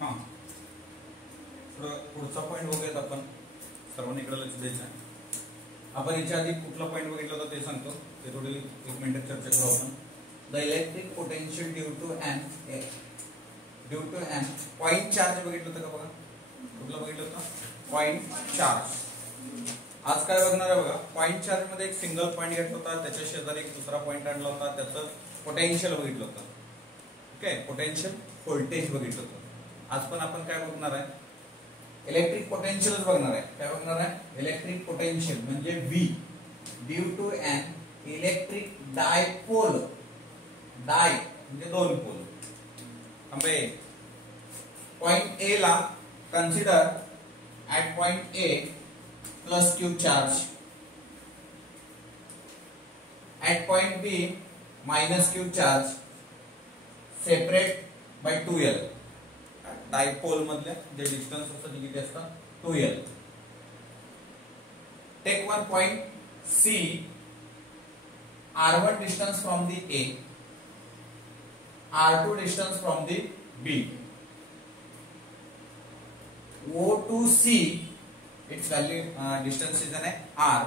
हां पुढचा पॉईंट बघूयात आपण. सर्वांनी इकडे लक्ष द्यायचं आहे. आपण याच्या आधी कुठला पॉईंट बघितला होता ते सांगतो. ते थोडी 1 मिनिट चर्चा करू आपण. The electric potential due to an point charge बघितलं होतं का बघा. कुठला बघितलं होतं? Point charge. आज काय बघणार आहे बघा. पॉइंट चार्ज मध्ये एक सिंगल पॉइंट घेतला होता, त्याच्या शेजारी एक दुसरा पॉइंट आणला होता, त्याचं पोटेन्शियल बघितलं होतं. ओके, पोटेन्शियल व्होल्टेज बघितलं होतं. आज पण आपण काय बघणार आहे? इलेक्ट्रिक पोटेन्शियलच बघणार आहे. काय बघणार आहे? इलेक्ट्रिक पोटेन्शियल म्हणजे V due to an electric dipole. Di म्हणजे दोन पोल. पॉइंट ए ला consider at point A plus Q charge, at point B minus Q charge, separate by 2L. Dipole मधले जे डिस्टन्स असतं ते किती असतं? 2L. Take one point C, R1 distance from the A, R2 distance from the B. O to C, its value distance is an R,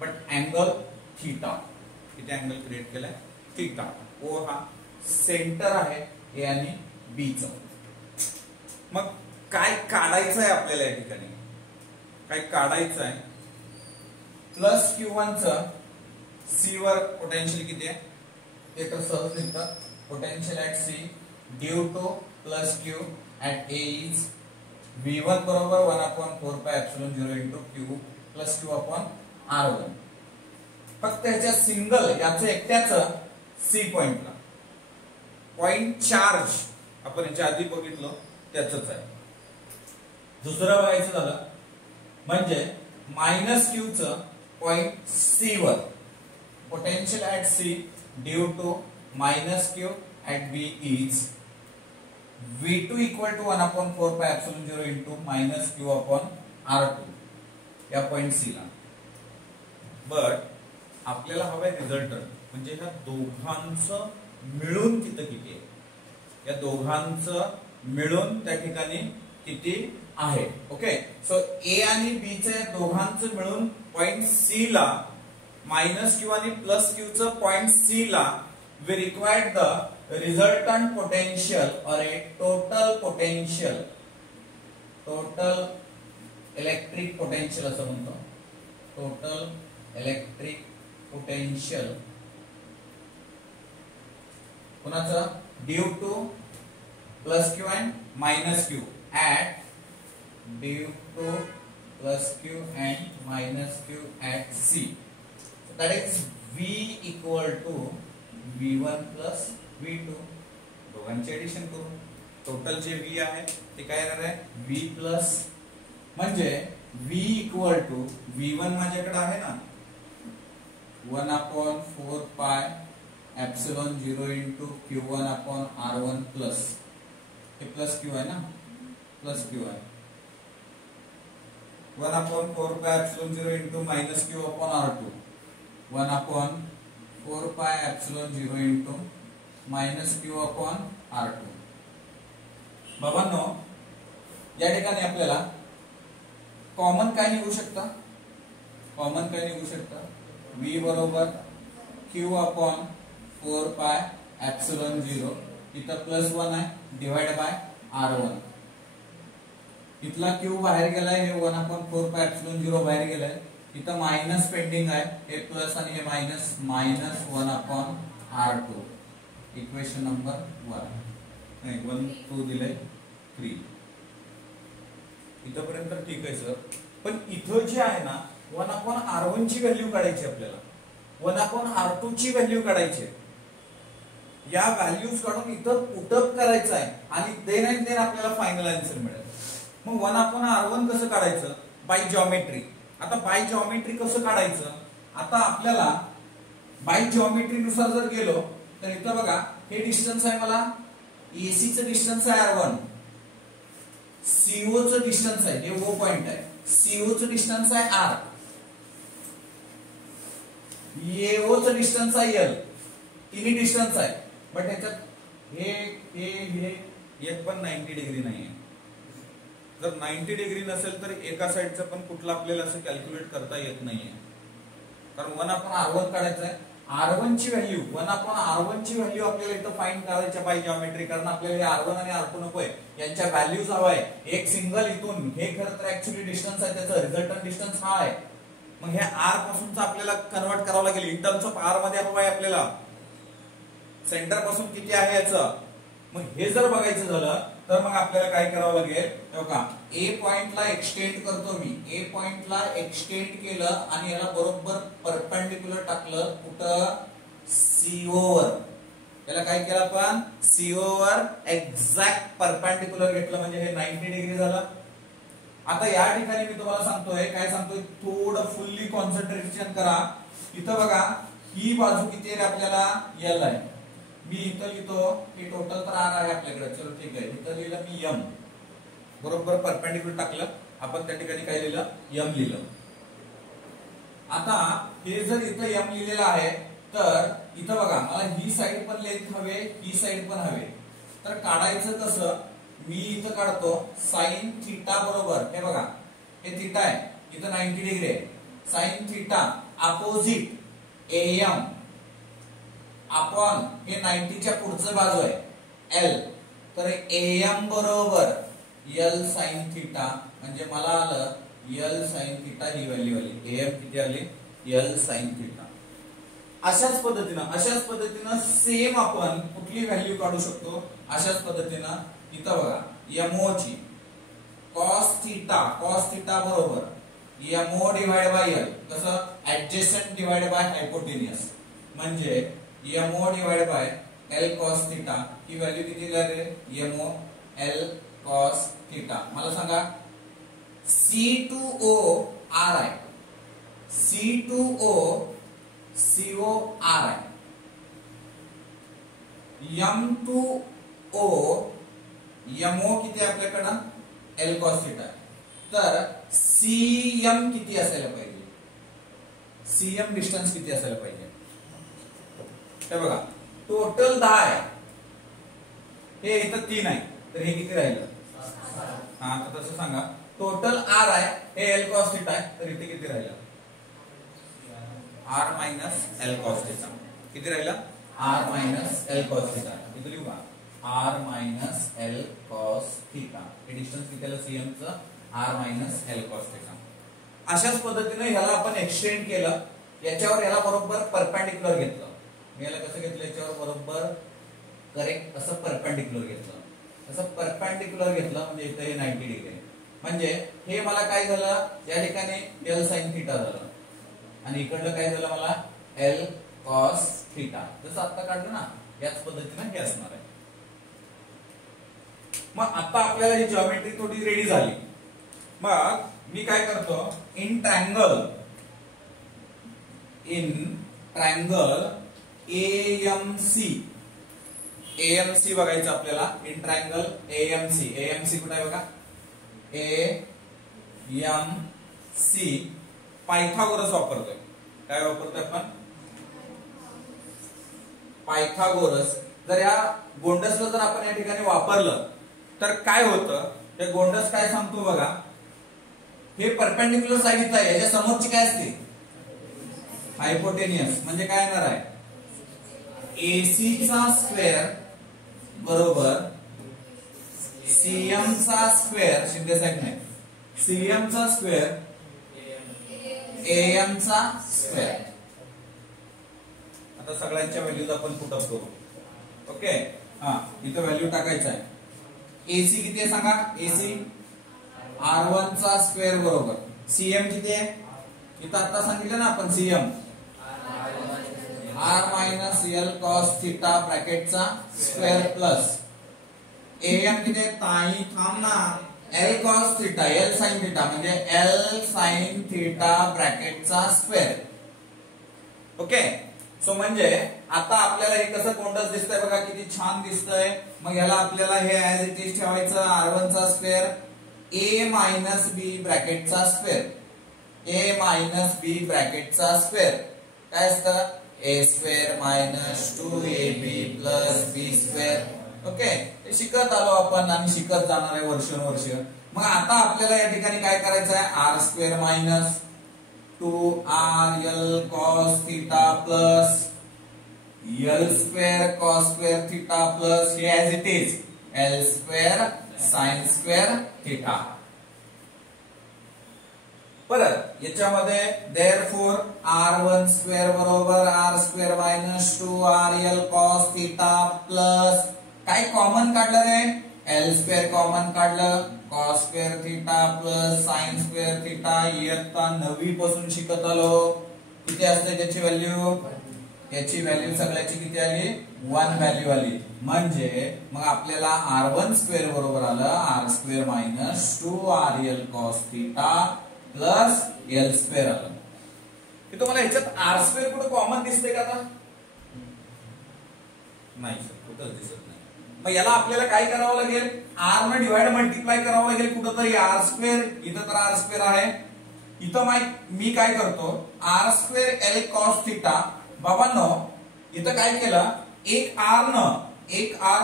but angle theta. किती angle create केलाय? Theta. O हा centre आहे A आणि B चा. मग काय काढायचं आहे आपल्याला या ठिकाणी? काय काढायचं आहे? प्लस Q1 चं C वर पोटेन्शियल किती आहे? ते तर सहज लिहितात. Potential at C due to plus Q at A is V1 बरोबर 1/4 pi epsilon 0 into Q plus Q upon R1. फक्त ह्याच्या सिंगल याचं एकट्याचं C पॉइंटला पॉइंट चार्ज आपण याच्या आधी बघितलं त्याचंच आहे. दुसरं बघायचं झालं म्हणजे मायनस Q चं पॉइंट C वर potential at C due to minus Q at B is V2 equal to 1/4 pi epsilon 0 into minus Q upon R2 या पॉइंट C ला. बट आपल्याला हवाय रिझल्टंट म्हणजे ह्या दोघांचं मिळून तिथं किती आहे? या दोघांचं मिळून त्या ठिकाणी किती आहे? ओके, सो A आणि B चे दोघांचं मिळून पॉइंट C ला मायनस Q आणि प्लस Q चं पॉइंट C ला we required the resultant potential or a total potential, total electric potential असं म्हणतो. टोटल इलेक्ट्रिक पोटेन्शियल कोणाचं? Due to plus Q and minus Q at due to plus Q and minus Q at C. So that is V equal to V1 plus V2. दोघांचे addition करू. Total जे V आहे ते काय येणार आहे? V plus म्हणजे V equal to V1 माझ्याकडे आहे ना 1/4 pi epsilon 0 into Q1 upon R1 plus हे प्लस Q आहे ना, प्लस Q आहे 1/4 pi epsilon 0 into minus Q upon R2 1/4 pi epsilon 0 into minus Q upon R2. बाबांनो या ठिकाणी आपल्याला कॉमन काय निघू शकतं? कॉमन काय निघू शकतं? V बरोबर Q अपॉन 4 पाय एप्सिलॉन 0 इथं प्लस 1 आहे डिवाइड बाय R1. इथला Q बाहेर गेलाय, हे 1/4 पाय एप्सिलॉन 0 बाहेर गेलाय. इथं मायनस पेंडिंग आहे, हे प्लस आणि हे minus, minus 1/R2. Equation number 1 2 दिलंय 3. इथपर्यंत ठीक आहे सर. पण इथं जे आहे ना 1/R1 ची व्हॅल्यू काढायची आपल्याला, 1/R2 ची व्हॅल्यू काढायची. या व्हॅल्यूज काढून इथं पुटअप करायचं आहे आणि देन अँड देन आपल्याला फायनल आन्सर मिळेल. मग 1/R1 कसं काढायचं? By geometry. आता बाय जॉमेट्री कसं काढायचं? आता आपल्याला बाय जॉमेट्री नुसार जर गेलो तर इथं बघा हे डिस्टन्स आहे, मला AC चं डिस्टन्स आहे R1, CO चं डिस्टन्स आहे, हे O पॉइंट आहे, CO चं डिस्टन्स आहे R, AO चं डिस्टन्स आहे L. तिन्ही डिस्टन्स आहे. बट ह्याच्यात हे एक पण 90 डिग्री नाहीये. जर 90 डिग्री नसेल तर एका साईडचं पण कुठलं आपल्याला असं कॅल्क्युलेट करता येत नाहीये. कारण 1/r1 काढायचं आहे. R1 ची व्हॅल्यू 1/r1 ची व्हॅल्यू आपल्याला इथं फाइंड करायच्या पाहिजे जॉमेट्री, कारण आपल्याला R1 आणि R2 नकोय, यांच्या व्हॅल्यूज हवाय. एक सिंगल इथून हे खरं तर ऍक्च्युअली डिस्टन्स आहे, त्याचा रिझल्टंट डिस्टन्स हा आहे. मग हे r पासूनच आपल्याला कन्वर्ट करावं लागेल इन टर्म्स ऑफ r मध्ये हवंय आपल्याला. सेंटर पासून किती आहे याचं. मग हे जर बघायचं झालं तर मग आपल्याला काय करावं लागेल, बघा ए पॉइंटला एक्सटेंड करतो मी. ए पॉइंटला एक्सटेंड केलं आणि याला बरोबर परपेंडिक्युलर टाकलं कुठं, CO वर. याला काय केलं आपण, CO वर एक्झॅक्ट परपेंडिक्युलर घेतलं, म्हणजे हे 90 डिग्री झालं. आता या ठिकाणी मी तुम्हाला सांगतोय, काय सांगतोय, थोडं फुल्ली कॉन्सन्ट्रेशन करा. इथं बघा ही बाजू किती आहे आपल्याला, L आहे. मी इथं लिहितो, हे टोटल तर r आहे आपल्याकडे, चलो ठीक आहे. इथं लिहिलं मी m, बरोबर परपेंडिक्युलर टाकलं आपण, त्या ठिकाणी काय लिहिलं, m लिहिलं. आता हे जर इथं m लिहिलेलं आहे तर इथं बघा मला ही साइड पण लेंथ हवे, ही साइड पण हवे. तर काढायचं कसं, मी इथं काढतो साइन थीटा बरोबर, हे बघा हे थीटा आहे, इथं 90 डिग्री आहे. साइन थीटा अपोजिट AM आपण हे 90 च्या पुढचं बाजू आहे L, तर AM बरोबर L साइन थीटा, म्हणजे मला आलं L साइन थीटा ही व्हॅल्यू आली. AM किती आली, L साइन थीटा. अशाच पद्धतीनं सेम आपण कुठली व्हॅल्यू काढू शकतो, अशाच पद्धतीनं इथं बघा MO ची cos थीटा बरोबर MO डिवाइड बाय L, कसं ऍडजेसंट डिवाइड बाय हायपोटेन्यूस, म्हणजे MO divide by L cos theta he value किती झाली, MO L cos थीटा. मला सांगा C2O R आहे, C2O CO R आहे, M2O MO किती आहे आपल्याकडं, L cos थीटा. तर CM किती असायला पाहिजे, CM डिस्टन्स किती असायला पाहिजे, हे बघा टोटल 10 आहे, हे इथं 3 आहे, तर हे किती राहिलं, हा तर तसं सांगा. टोटल R आहे, हे L cos थीटा आहे, तर इथे किती राहिलं, R minus L cos theta. किती राहिलं, R minus L cos theta. इथे लिहू का, R minus L cos theta. हे डिस्टन्स किती आलं CM चं, R minus L cos theta. अशाच पद्धतीने ह्याला आपण एक्सटेंड केलं, याच्यावर याला बरोबर परपेंडिक्युलर घेतलं. याला कसं घेतलं, याच्यावर बरोबर करेक्ट असं परपेंडिक्युलर घेतलं. असं परपेंडिक्युलर घेतलं म्हणजे इथे हे 90 डिग्री आहे. म्हणजे हे मला काय झालं, या ठिकाणी L sin थीटा झालं आणि इकडलं काय झालं मला L cos थीटा. जसं आता काढलं ना, याच पद्धतीने हे असणार आहे. मग आता आपल्याला ही जिओमेट्री थोडी रेडी झाली. मग मी काय करतो, इन ट्रायंगल AMC बघायचं आपल्याला. इन ट्रायंगल AMC कुठे आहे बघा, AMC पायथागोरस वापरतोय. काय वापरतोय आपण, पायथागोरस. जर या गोंडसला जर आपण या ठिकाणी वापरलं तर काय होतं, हे गोंडस काय सांगतो बघा, हे परपेंडिक्युलर साइड इथं आहे, याच्या समोरची काय असते, हायपोटेनियस. म्हणजे काय येणार आहे, AC चा स्क्वेअर बरोबर CM चा स्क्वेअर, शिंदे साहेब नाही, CM चा स्क्वेअर AM चा स्क्वेअर. आता सगळ्यांच्या व्हॅल्यूज आपण पुट अप करू. ओके, हा इथं व्हॅल्यू टाकायचं आहे. AC किती आहे सांगा, AC R1 चा स्क्वेअर बरोबर CM किती आहे, इथं आता सांगितलं ना आपण CM R minus L cos theta ब्रॅकेटचा स्क्वेअर प्लस AM किती आहे, ताई थांब ना, L cos theta L sin theta म्हणजे L sin थीटा ब्रॅकेटचा स्क्वेअर. ओके, सो म्हणजे आता आपल्याला हे कसं गोंडस दिसतंय बघा, किती छान दिसतंय. मग याला आपल्याला हे ऍज इट इज ठेवायचं, R1 चा स्क्वेअर A मायनस B ब्रॅकेटचा स्क्वेअर, A मायनस B ब्रॅकेटचा स्क्वेअर काय असतं, A square minus 2AB plus B square. Okay, हे शिकत आलो आपण आणि शिकत जाणार आहे वर्षानुवर्ष. मग आता आपल्याला या ठिकाणी काय करायचं आहे, R square minus 2RL cos theta plus L square cos square theta plus हे as it is L square sin square theta. परत याच्यामध्ये therefore R1 स्क्वेअर बरोबर R square minus 2RL cos theta plus काय common काढलं रे, L square common काढलं, cos square theta plus sin square theta. इयत्ता 9वी पासून शिकत आलो. किती असते त्याची व्हॅल्यू, याची व्हॅल्यू सगळ्याची किती आली, 1 व्हॅल्यू आली. म्हणजे मग आपल्याला R1 स्क्वेअर बरोबर आलं R square minus 2RL cos theta plus L square आलं. की तुम्हाला ह्याच्यात R स्क्वेअर कुठे कॉमन दिसते का आता, नाही सर कुठंच दिसत नाही. मग याला आपल्याला काय करावं लागेल, R ने डिवाइड मल्टिप्लाय करावं लागेल कुठंतरी. R स्क्वेअर इथं तर R स्क्वेअर आहे, इथं मी काय करतो R square L cos theta. बाबांनो इथं काय केलं, एक R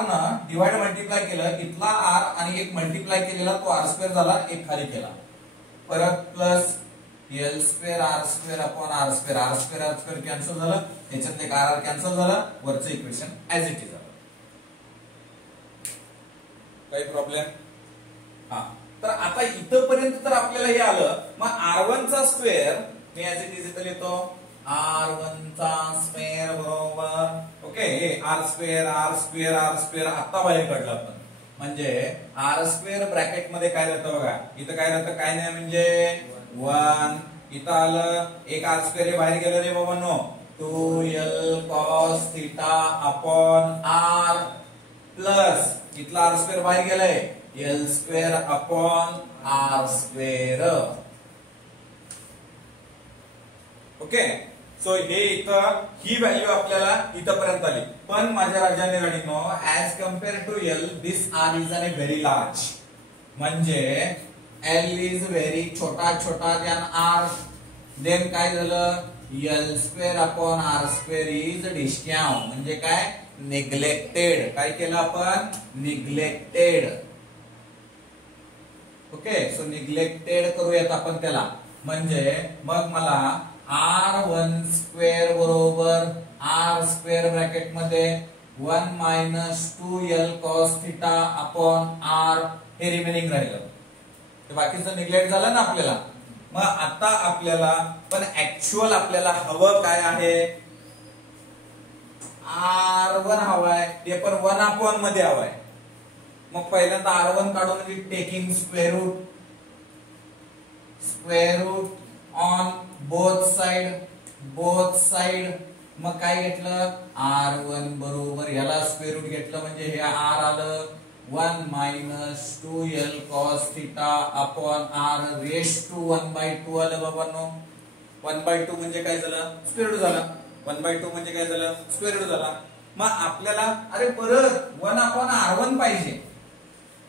न डिवाइड मल्टिप्लाय केलं, इथला R आणि एक मल्टिप्लाय केलेला तो R स्क्वेअर झाला, एक खाली केला. परत plus L square R square upon R square, R square cancel झालं, याच्यात एक R कॅन्सल झालं, वरचं इक्वेशन ऍज इट इज झालं. काही प्रॉब्लेम, हा. तर आता इथपर्यंत तर आपल्याला हे आलं. मग R1 चा square me as it is इथं लिहितो, R1 चा स्क्वेअर बरोबर ओके R स्क्वेअर आता बाहेर काढलं आपण. म्हणजे R स्क्वेअर ब्रॅकेट मध्ये काय राहतं बघा, इथं काय राहतं, काय नाही म्हणजे 1. इथं आलं एक R स्क्वेअर हे बाहेर गेलं रे बाबांनो, 2L cos theta upon R plus इथला R स्क्वेअर बाहेर गेलाय, L square upon R square. Okay, so हे इथं ही व्हॅल्यू आपल्याला इथपर्यंत आली. पण माझ्या राजाने गाडीनो as compare to L this R is a very large. म्हणजे L इज व्हेरी छोटा दॅन R. देन काय झालं, L square upon R square is discount. म्हणजे काय, निग्लेक्टेड. काय केलं आपण, निग्लेक्टेड. ओके, सो निग्लेक्टेड करूयात आपण त्याला. म्हणजे मग मला R1 स्क्वेअर बरोबर R स्क्वेअर ब्रॅकेट मध्ये 1 minus 2L cos theta upon R हे रिमेनिंग राहिलं. ते बाकीचं निग्लेक्ट झालं ना आपल्याला. मग आता आपल्याला पण ऍक्च्युअल आपल्याला हवं काय आहे, R1 हवाय, ते पण 1 अपॉन मध्ये हवाय. मग पहिल्यांदा R1 काढून taking square root on both side. मग काय घेतलं, R1 बरोबर याला स्क्वेअर रूट घेतलं म्हणजे हे R आलं 1 minus 2L cos theta upon R raise to 1/2 आलं बाबांनो. 1/2 म्हणजे काय झालं, स्क्वेअर रूट झाला. 1/2 म्हणजे काय झालं, स्क्वेअर रूट झाला. मग आपल्याला अरे परत 1 अपॉन R1 पाहिजे.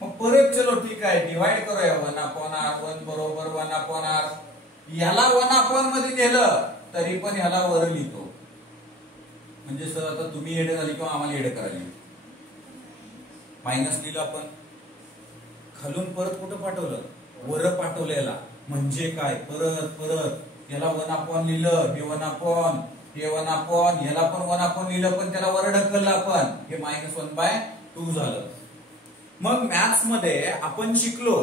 मग परत चलो ठीक आहे डिवाइड करूया. 1 अपॉन R1 बरोबर 1 अपॉन R. याला 1 अपॉन मध्ये नेलं तरी पण ह्याला वर लिहितो. म्हणजे सर आता तुम्ही एड झाली किंवा आम्हाला एड करायला, मायनस लिहिलं आपण, खालून परत कुठं पाठवलं, वर पाठवलं याला. म्हणजे काय, परत याला 1 अपॉन लिहिलं, हे 1 अपॉन, याला पण 1 अपॉन लिहिलं, पण त्याला वर ढकललं आपण, हे -1/2 झालं. मग मॅथ्स मध्ये आपण शिकलो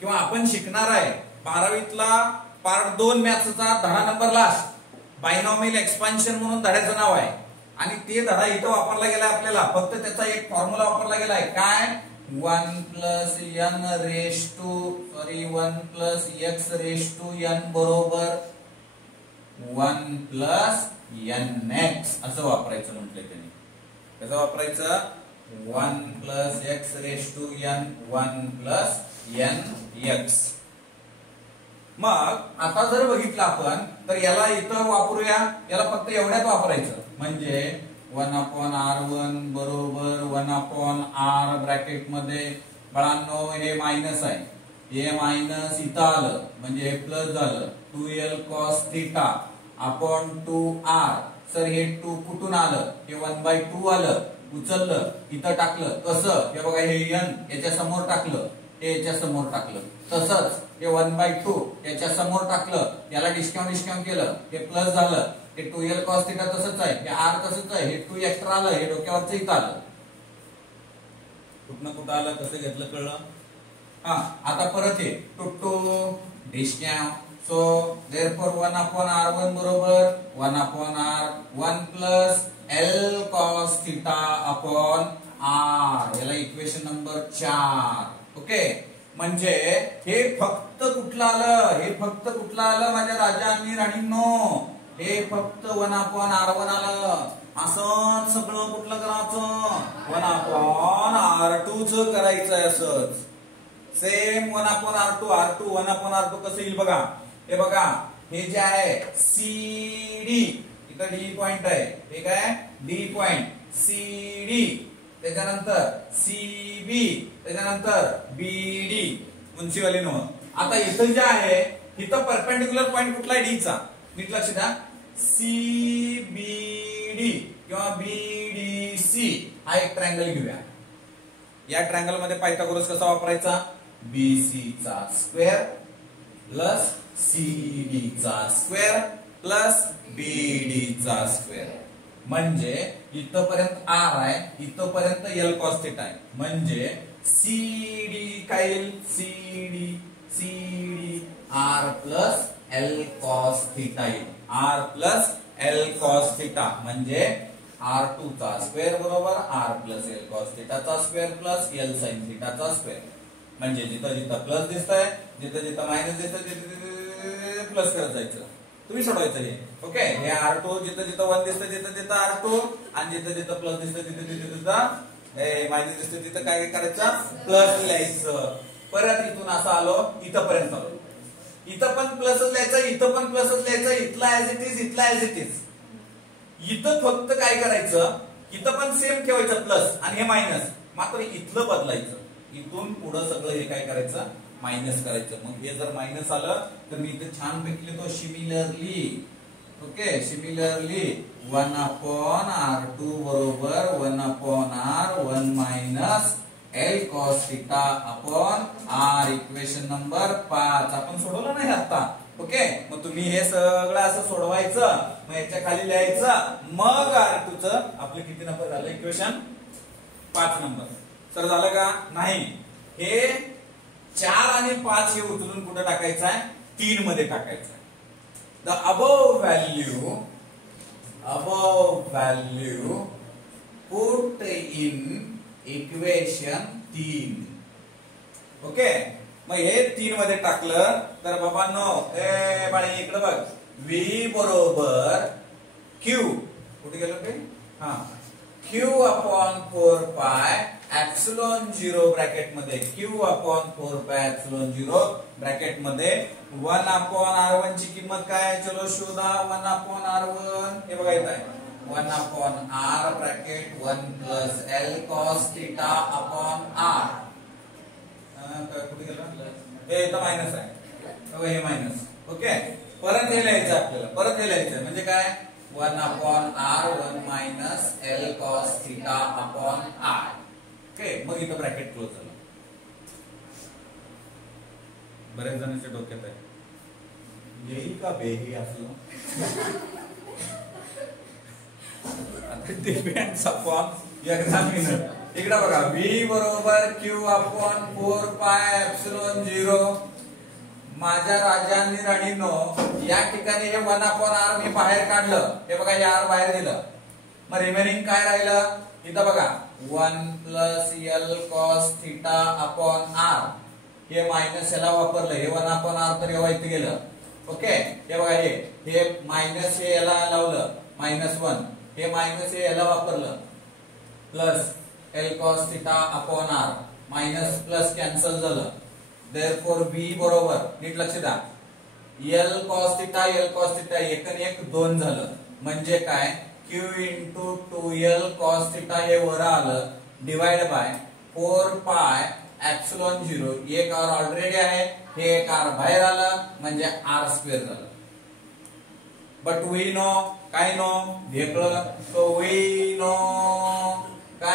किंवा आपण शिकणार आहे 12वीतला पार्ट 2 मॅथ्सचा धडा नंबर लास्ट, बायनॉमियल एक्सपान्शन म्हणून धड्याचं नाव आहे. आणि ते धडा इथं वापरला गेला आपल्याला. फक्त त्याचा एक फॉर्म्युला वापरला गेलाय, काय, 1 plus x raise to n बरोबर 1 प्लस nx असं वापरायचं म्हटलंय त्यांनी. कसं वापरायचं, 1 plus x raise to n 1 plus nx. मग आता जर बघितलं आपण तर याला इथं वापरूया, याला फक्त एवढ्यात वापरायचं. म्हणजे 1 अपॉन R1 बरोबर 1 अपॉन R ब्रॅकेट मध्ये बाळांनो हे मायनस आहे, हे मायनस इथं आलं म्हणजे हे प्लस झालं. 2L cos theta upon 2R. Sir हे 2 कुठून आलं, हे 1/2 आलं. उचललं इथं टाकलं, कसं हे बघा, हे n याच्या समोर टाकलं, हे याच्या समोर टाकलं, तसंच हे 1/2 याच्या समोर टाकलं, याला डिस्काउंट केलं, हे प्लस झालं, हे 2l cos θ तसंच आहे, हे r तसंच आहे, हे 2 एक्स्ट्रा आलं, हे डोक्यावरचं इथं आलं, कुठनं कुठं आलं, कसं घेतलं कळलं. हा, आता परत हे to discount, so therefore 1/r1 बरोबर 1/r1 plus l cos θ upon r, याला इक्वेशन नंबर 4. ओके, म्हणजे हे फक्त कुठलं आलं, हे फक्त कुठलं आलं माझ्या राजा आणि राणींनो, हे फक्त 1/r1 आलं. असंच सगळं कुठलं करायचं, 1/r2 च करायचंय. असंच सेम 1/r2, r2 1/r2 कसं येईल बघा. हे बघा, हे जे आहे CD, इथं D पॉइंट आहे, हे काय D पॉइंट, CD, त्याच्यानंतर CB, त्याच्यानंतर BD, उंचीवाली नो. आता इथं जे आहे, इथं परपेंडिक्युलर पॉइंट कुठला आहे, D चा. नीट लक्ष द्या, CBD किंवा BDC हा एक ट्रायंगल घेऊया. या ट्रायंगल मध्ये पायथागोरस कसा वापरायचा, BC चा स्क्वेअर प्लस CD चा स्क्वेअर प्लस BD चा स्क्वेअर, म्हणजे इथपर्यंत r आहे, इथपर्यंत l cos θ आहे, म्हणजे CD काय येईल, CD r plus l cos θ येईल, r प्लस l cos θ, म्हणजे r2 चा स्क्वेअर बरोबर r प्लस l cos θ चा स्क्वेअर प्लस l sin θ चा स्क्वेअर. म्हणजे जिथं जिथं प्लस दिसतंय, जिथं जिथं मायनस दिसतंय, तिथे प्लस करत जायचं. तुम्ही सोडवायचं हे. ओके, हे r2 जिथं जिथं 1 दिसतं तिथं तिथं r2, आणि जिथं जिथं प्लस दिसतं तिथं तिथं तिथं मायनस दिसतं तिथं काय करायचं, प्लस लिहायचं. परत इथून असं आलो, इथपर्यंत आलो, इथं पण प्लसच लिहायचं, इथं पण प्लसच लिहायचं, इथला ऍज इट इज, इथला ऍज इट इज. इथं फक्त काय करायचं, इथं पण सेम ठेवायचं प्लस, आणि हे मायनस, मात्र इथलं बदलायचं. इथून पुढं सगळं हे काय करायचं, मायनस करायचं. मग हे जर मायनस आलं तर मी इथे छान पैकी लिहितो सिमिलरली. ओके, सिमिलरली 1/r2 बरोबर 1/r1 minus l cos θ upon r, equation number 5. आपण सोडवलं नाही आता. ओके, मग तुम्ही हे सगळं असं सोडवायचं, मग याच्या खाली लिहायचं, मग r2 च आपलं किती नंबर झालं, इक्वेशन 5 नंबर. तर झालं का नाही, हे 4 आणि 5 हे उचलून कुठे टाकायचं आहे, 3 मध्ये टाकायचं आहे. The above value put in equation 3. Okay, मग हे 3 मध्ये टाकलं तर बाबांनो, ए बाळी इकडे बघ, v बरोबर q, कुठे गेलो ते, हा, q अपॉन 4 पाय epsilon 0 ब्रॅकेट मध्ये, q अपॉन 4 पाय epsilon 0 ब्रॅकेट मध्ये 1/r1 ची किंमत काय आहे, चलो शोधा. 1/r1 हे बघा येत आहे, 1/r bracket 1 plus l cos θ upon r. कुठे गेलं, हे इथं मायनस आहे, हे मायनस. ओके, परत हे लिहायचं आपल्याला, परत हे लिहायचं म्हणजे काय, 1/r1 minus l cos θ upon r. Okay, मग इथं ब्रॅकेट क्लोज झालं. बरेच जणांच्या डोक्यात आहे, येईल का बेही असलं. Depends upon examiner. इकडे बघा, v बरोबर q अपॉन 4 पाय एप्सिलॉन 0. माझ्या राजांनी राणींनो, या ठिकाणी हे 1/r मी बाहेर काढलं, हे बघा, हे r बाहेर दिलं, मग रिमेनिंग काय राहिलं, इथं बघा 1 plus l cos θ upon r. हे मायनस याला वापरलं, हे 1/r तर एव्हा इथे गेलं. ओके, हे बघा, हे मायनस हे याला लावलं, -1, हे मायनस हे याला वापरलं, plus l cos θ upon r, minus plus cancel झालं. देअरफॉर v बरोबर, नीट लक्ष द्या, l cos θ एक आणि एक 2 झालं, म्हणजे काय, q इंटू 2l cos θ हे वर आलं, डिवाइड बाय 4 पाय epsilon 0. एक r ऑलरेडी आहे, हे एक r बाहेर आलं, म्हणजे r स्क्वेअर झालं. बट वी नो, काय नो, भेटलं, सो वी नो काय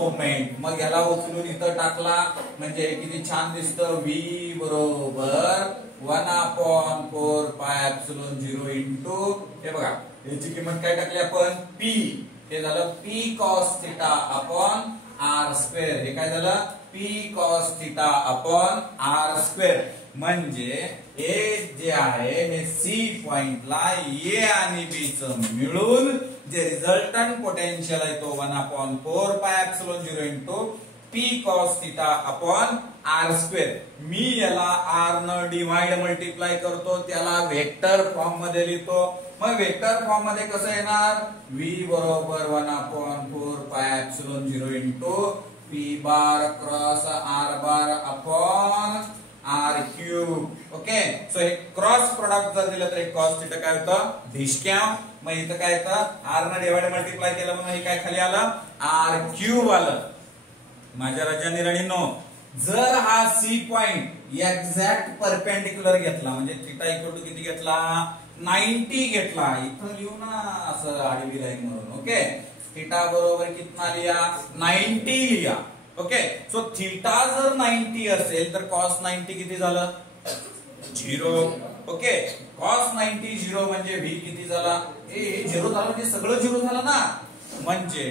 मोमेंट. मग याला उचलून इथं टाकला म्हणजे किती छान दिसतं. v बरोबर 1/4πε0 इंटू हे बघा याची किंमत काय टाकली आपण p. हे झालं p cos theta upon r square. हे काय झालं p cos theta upon r square. म्हणजे हे जे आहे हे सी पॉइंटला ए आणि बी च मिळून जे रिझल्टंट पोटेन्शियल आहे तो 1/4πε0 into p cos theta upon r square. मी याला r न डिवाइड मल्टिप्लाय करतो त्याला वेक्टर फॉर्म मध्ये लिहितो. मग वेक्टर फॉर्म मध्ये कसं येणार v बरोबर 1/4πε0 into p bar cross r bar upon r cube. Okay so हे क्रॉस प्रोडक्ट जर दिलं तर एक cos थिटा काय होतं ढिशक्याव. मग इथं काय येतं r न डिवाइड मल्टिप्लाय केलं म्हणून हे काय खाली आलं r क्यूब आलं. माझ्या राजांनी राणींनो जर हा सी पॉइंट एक्झॅक्ट परपेंडिक्युलर घेतला म्हणजे थिटा इक्वल टू किती घेतला 90 घेतला. इथं लिहू ना असं आडवी लाईन म्हणून. ओके थिटा बरोबर कितना लिया 90 लिया. ओके सो थिटा जर 90 असेल तर cos 90 किती झालं 0. ओके cos 90 0 म्हणजे v किती झाला 0 झालं म्हणजे सगळं 0 झालं ना. म्हणजे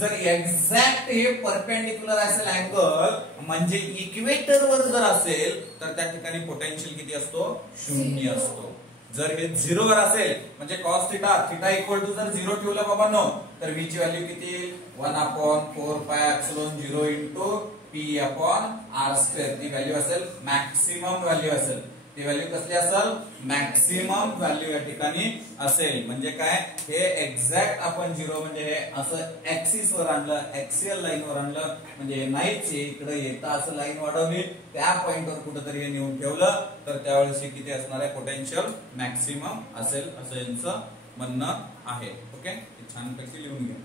जर एक्झॅक्ट हे परपेंडिक्युलर असेल अँगल म्हणजे इक्वेटर वर जर असेल तर त्या ठिकाणी पोटेन्शियल किती असतो 0 असतो. जर हे 0 वर असेल म्हणजे cos थिटा इक्वल टू जर 0 ठेवलं बाबांनो तर v ची व्हॅल्यू किती 1/4πε0 into p upon r square. ती व्हॅल्यू असेल मॅक्सिमम व्हॅल्यू असेल. ती व्हॅल्यू कसली असेल मॅक्सिमम व्हॅल्यू या ठिकाणी असेल. म्हणजे काय हे एक्झॅक्ट आपण 0 म्हणजे हे असं ऍक्सिस वर आणलं ऍक्सियल लाईन वर आणलं म्हणजे हे नाहीच इकडे येतं असं लाईन वाढवली त्या पॉइंटवर कुठेतरी हे नेऊन ठेवलं तर त्यावेळेस हे किती असणार आहे पोटेन्शियल मॅक्सिमम असेल असं यांचं म्हणणं आहे. ओके छानपैकी लिहून घ्या.